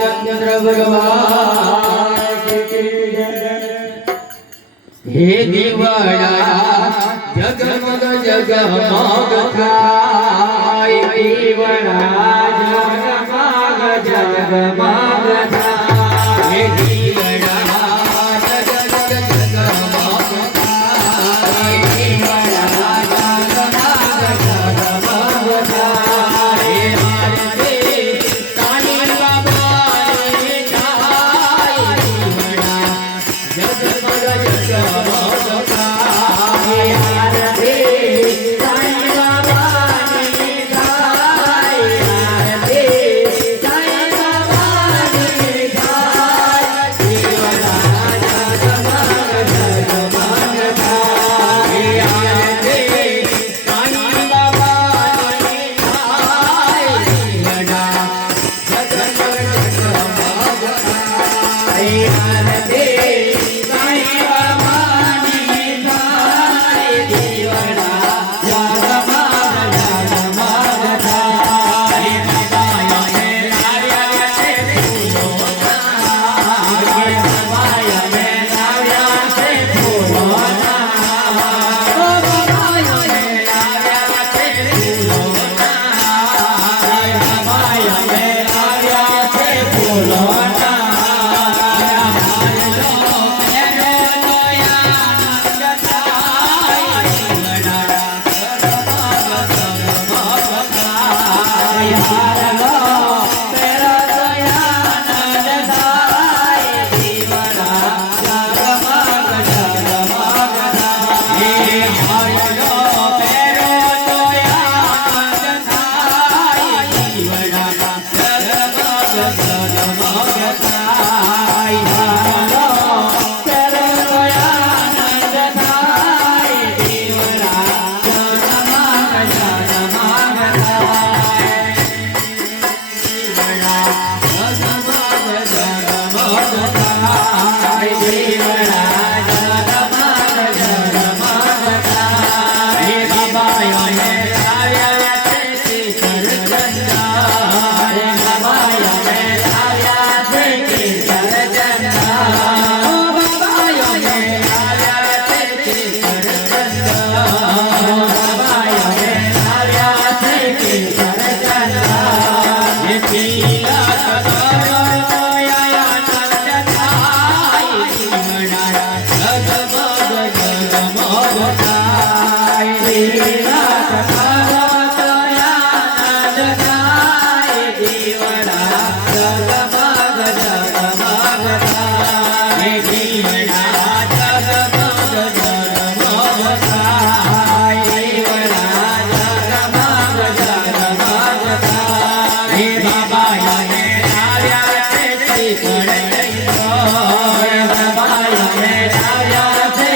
चंद्र भगवान हे दिवाळा जगमग जगमग थाय दिवाळा जगमग जगमग थाय हे दिवाळा जगमग जगमग थाय दिवाळा जगमग जगमग थाय आरती काली बाबा रे थाय दिवाळा जगमग जगमग थाय आरती काली बाबा रे थाय आरती काली बाबा रे थाय दिवाळा जगमग जगमग थाय आरती काली बाबा रे थाय दिवाळा जगमग जगमग थाय आरती काली बाबा रे थाय दिवाळा जगमग जगमग थाय बाबा ये लाव्या से फूलो ना बाबा ये लाव्या से फूलो ना ओ बाबा ये लाव्या से फूलो ना बाबा ये लाव्या से फूलो ना Hey,